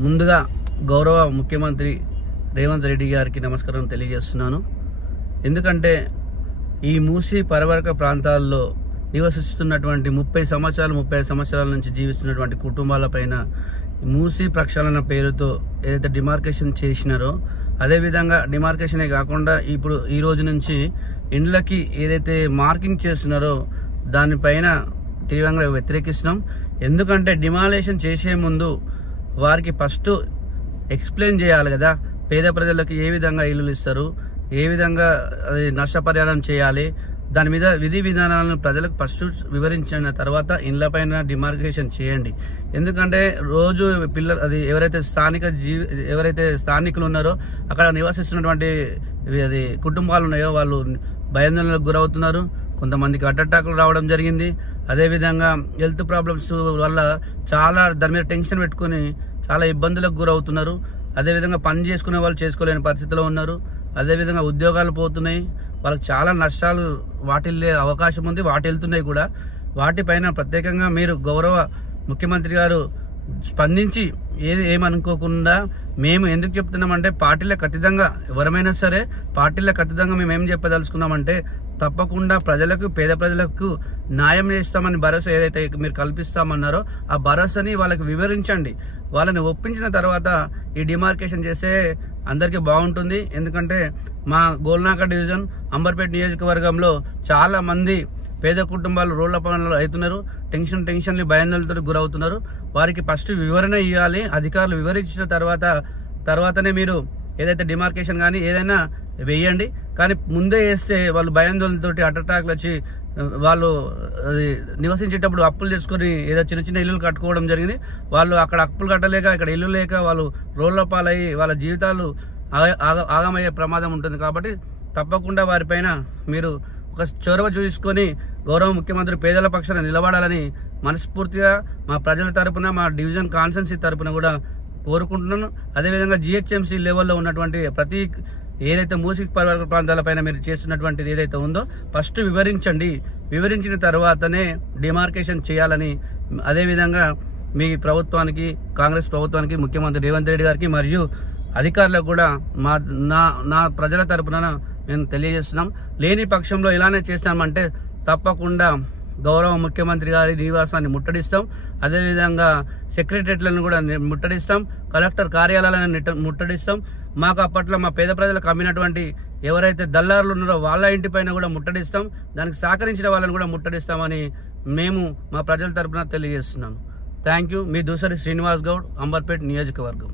ముందుగా గౌరవ ముఖ్యమంత్రి రేవంత్ రెడ్డి గారికి నమస్కారం తెలియజేస్తున్నాను. ఎందుకంటే ఈ మూసీ పరివారక ప్రాంతాల్లో నివసిస్తున్నటువంటి 35 సంవత్సరాల నుంచి జీవిస్తున్నటువంటి కుటుంబాలపైన మూసీ ప్రక్షాళన పేరుతో ఏదైతే డిమార్కేషన్ చేసినారో, అదేవిధంగా డిమార్కేషనే కాకుండా ఇప్పుడు ఈ రోజు నుంచి ఇండ్లకి ఏదైతే మార్కింగ్ చేస్తున్నారో దానిపైన తీవ్రంగా వ్యతిరేకిస్తున్నాం. ఎందుకంటే డిమాలేషన్ చేసే ముందు వారికి ఫస్ట్ ఎక్స్ప్లెయిన్ చేయాలి కదా, పేద ప్రజలకు ఏ విధంగా ఇల్లులు ఇస్తారు, ఏ విధంగా అది నష్టపరిహారం చేయాలి, దాని మీద విధి విధానాలను ప్రజలకు ఫస్ట్ వివరించిన తర్వాత ఇండ్ల పైన డిమార్కేషన్ చేయండి. ఎందుకంటే రోజు పిల్లలు అది ఎవరైతే స్థానికులు ఉన్నారో అక్కడ నివసిస్తున్నటువంటి అది కుటుంబాలు ఉన్నాయో వాళ్ళు భయాందోళనకు గురవుతున్నారు. కొంతమందికి హార్ట్ అటాక్లు రావడం జరిగింది. అదేవిధంగా హెల్త్ ప్రాబ్లమ్స్ వల్ల చాలా దాని మీద టెన్షన్ పెట్టుకుని చాలా ఇబ్బందులకు గురవుతున్నారు. అదేవిధంగా పని చేసుకునే వాళ్ళు చేసుకోలేని పరిస్థితిలో ఉన్నారు. అదేవిధంగా ఉద్యోగాలు పోతున్నాయి, వాళ్ళకి చాలా నష్టాలు వాటిల్లే అవకాశం ఉంది, వెళ్తున్నాయి కూడా. వాటిపైన ప్రత్యేకంగా మీరు గౌరవ ముఖ్యమంత్రి గారు స్పందించి ఏమనుకోకుండా, మేము ఎందుకు చెప్తున్నామంటే పార్టీలకు అతీతంగా ఎవరమైనా సరే పార్టీలకు అతీతంగా మేము ఏం చెప్పదలుచుకున్నామంటే తప్పకుండా ప్రజలకు, పేద ప్రజలకు న్యాయం చేస్తామని భరోసా ఏదైతే మీరు కల్పిస్తామన్నారో ఆ భరోసాని వాళ్ళకి వివరించండి. వాళ్ళని ఒప్పించిన తర్వాత ఈ డిమార్కేషన్ చేస్తే అందరికీ బాగుంటుంది. ఎందుకంటే మా గోల్నాక డివిజన్ అంబర్పేట నియోజకవర్గంలో చాలా మంది పేద కుటుంబాలు రోడ్ల పనులు అవుతున్నారు, టెన్షన్లు భయాందోళనతో గురవుతున్నారు. వారికి ఫస్ట్ వివరణ ఇవ్వాలి. అధికారులు వివరించిన తర్వాతనే మీరు ఏదైతే డిమార్కేషన్ కానీ ఏదైనా వేయండి. కానీ ముందే వేస్తే వాళ్ళు భయాందోళనతో హార్ట్ అటాక్లు వచ్చి వాళ్ళు నివసించేటప్పుడు అప్పులు చేసుకుని ఏదో చిన్న ఇల్లులు కట్టుకోవడం జరిగింది. వాళ్ళు అక్కడ అప్పులు కట్టలేక, ఇక్కడ ఇల్లు లేక వాళ్ళు రోడ్ల పాలయ్యి వాళ్ళ జీవితాలు ఆగమయ్యే ప్రమాదం ఉంటుంది. కాబట్టి తప్పకుండా వారిపైన మీరు ఒక చొరవ చూసుకొని గౌరవ ముఖ్యమంత్రి పేదల పక్షాన నిలబడాలని మనస్ఫూర్తిగా మా ప్రజల తరపున, మా డివిజన్ కాన్స్టిట్యున్సీ తరపున కూడా కోరుకుంటున్నాను. అదేవిధంగా GHMC లెవెల్లో ఉన్నటువంటి ప్రతి ఏదైతే మూసీ పరివారక ప్రాంతాలపైన మీరు చేస్తున్నటువంటిది ఏదైతే ఉందో ఫస్ట్ వివరించండి. వివరించిన తర్వాతనే డిమార్కేషన్ చేయాలని, అదేవిధంగా మీ ప్రభుత్వానికి, కాంగ్రెస్ ప్రభుత్వానికి, ముఖ్యమంత్రి రేవంత్ రెడ్డి గారికి మరియు అధికారులకు కూడా నా ప్రజల తరపున మేము తెలియజేస్తున్నాం. లేని పక్షంలో ఇలానే చేస్తామంటే తప్పకుండా గౌరవ ముఖ్యమంత్రి గారి నివాసాన్ని ముట్టడిస్తాం. అదేవిధంగా సెక్రటరియట్లను కూడా ముట్టడిస్తాం, కలెక్టర్ కార్యాలయాలను ముట్టడిస్తాం. మాకు అప్పట్లో మా పేద ప్రజలకు అమ్మినటువంటి ఎవరైతే దళారులు ఉన్నారో వాళ్ళ ఇంటిపైన కూడా ముట్టడిస్తాం. దానికి సహకరించిన వాళ్ళని కూడా ముట్టడిస్తామని మేము మా ప్రజల తరపున తెలియజేస్తున్నాము. Thank you. మీ దూసరి శ్రీనివాస్ గౌడ్, అంబర్పేట నియోజకవర్గం.